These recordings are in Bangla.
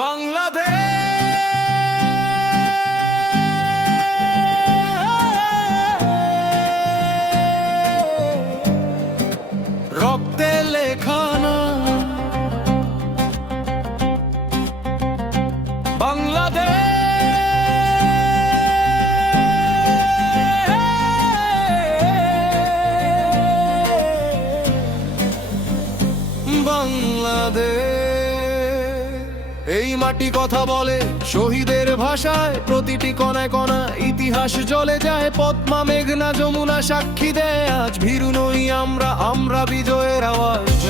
বাংলাদেশ রক্তে লেখা না, বাংলাদেশ এই মাটি কথা বলে শহীদের ভাষায়, প্রতিটি কণায় কণায় ইতিহাস জ্বলে যায়। পদ্মা মেঘনা যমুনা সাক্ষী দেয়, আজ ভীরু নই আমরা বিজয়ের আওয়াজ।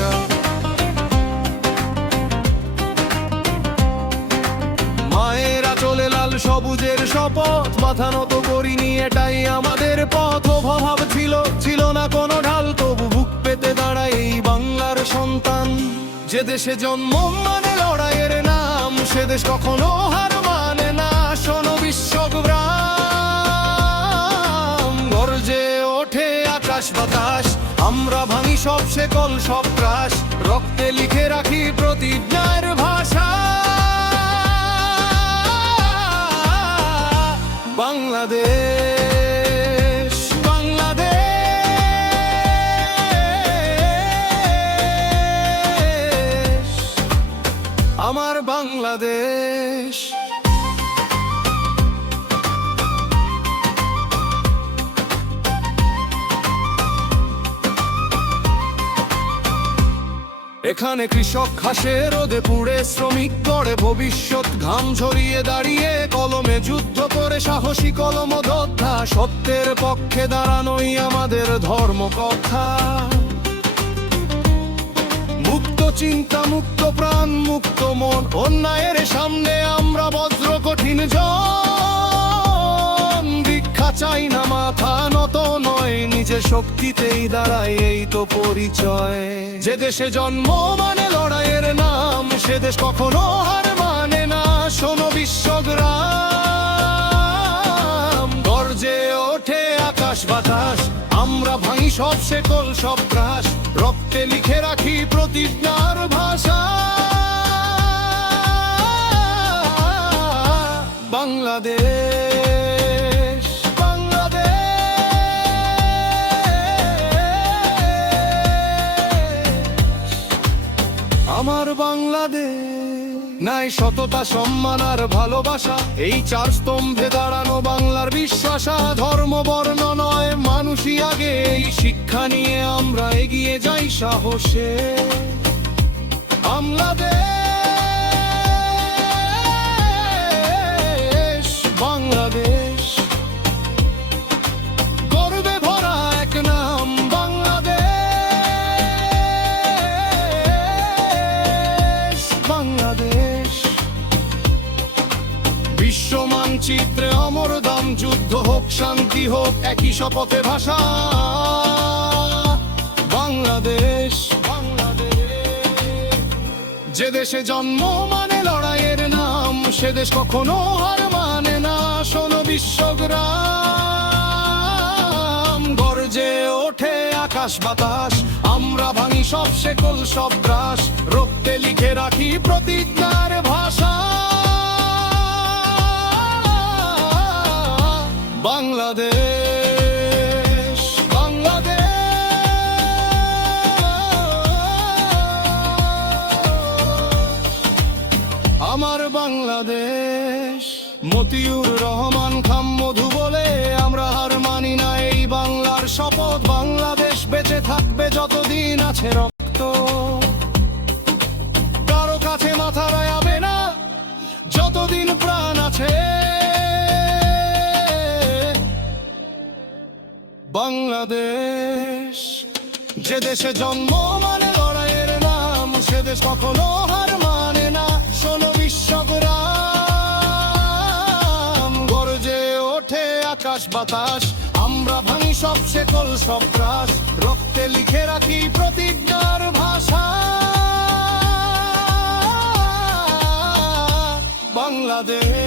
মায়েরা চলে লাল সবুজের শপথ, মাথা নত করিনি এটাই আমাদের পথ। অভাব ছিল না কোনো ঢাল, তবু বুক পেতে দাঁড়ায় এই বাংলার সন্তান। যে দেশে জন্ম মানে লড়াইয়ের নাম, সে দেশ কখনো হার মানে না। শোনো বিশ্বগ্রাম, গর্জে ওঠে আকাশ বাতাস। আমরা ভাঙি সব শেকল সব ত্রাস, রক্তে লিখে রাখি প্রতিজ্ঞার ভাষা। বাংলাদেশ বাংলাদেশ আমার বাংলাদেশ। এখানে কৃষক ঘাসে রোদে পুড়ে, শ্রমিক গড়ে ভবিষ্যৎ, ঘাম ঝরিয়ে দাঁড়িয়ে কলমে যুদ্ধ করে সাহসী কলমযোদ্ধা। সত্যের পক্ষে দাঁড়ানোই আমাদের ধর্ম কথা। মুক্ত চিন্তা, মুক্ত প্রাণ, মুক্ত মন, অন্যায়ের সামনে আমরা বজ্র কঠিন জন। ভিক্ষা চাই না, মাথা নত নয়, নিজের শক্তিতেই দাঁড়ায় এই তো পরিচয়। যে দেশে জন্ম মানে লড়াইয়ের নাম, সে দেশ কখনো হার মানে না। শোনো বিশ্বগ্রাম, গর্জে ওঠে আকাশ বাতাস। আমরা ভাঙি সব শেকল সব ত্রাস, রক্তে লিখে রাখি প্রতিজ্ঞার ভাষা। বাংলাদেশ আমার বাংলাদেশ। নাই সততা, সম্মান আর ভালোবাসা, এই চার স্তম্ভে দাঁড়ানো বাংলার বিশ্বাস। ধর্ম বর্ণ নয়, মানুষই আগে, এই শিক্ষা নিয়ে আমরা এগিয়ে যাই সাহসে। বাংলাদেশ বাংলাদেশ গর্বে ভরা এক নাম। বাংলাদেশ বিশ্ব মানচিত্রে অমর দাম। যুদ্ধ হোক শান্তি হোক একই শপথে ভাষা। বাংলাদেশ যে দেশে জন্ম মানে লড়াইয়ের নাম, সে দেশ কখনো হার মানে না। শোনো বিশ্বগ্রাম, গর্জে ওঠে আকাশ বাতাস। আমরা ভাঙি সব শেকল সব ত্রাস, রক্তে লিখে রাখি প্রতিজ্ঞার ভাষা। বাংলাদেশ আমার বাংলাদেশ। মতিউর রহমান খাম মধু বলে আমরা হার মানি না, এই বাংলার শপথ। বাংলাদেশ বেঁচে থাকবে যতদিন আছে রক্ত, কারো কাছে মাথা রায়াবে না যতদিন প্রাণ আছে। বাংলাদেশ যে দেশে জন্ম মানে লড়াইয়ের নাম, সে দেশ কখনো হার মানে না। শোনো বিশ্বগ্রাম, গর্জে ওঠে আকাশ বাতাস। আমরা ভাঙি সব শেকল সব ত্রাস, রক্তে লিখে রাখি প্রতিজ্ঞার ভাষা। বাংলাদেশ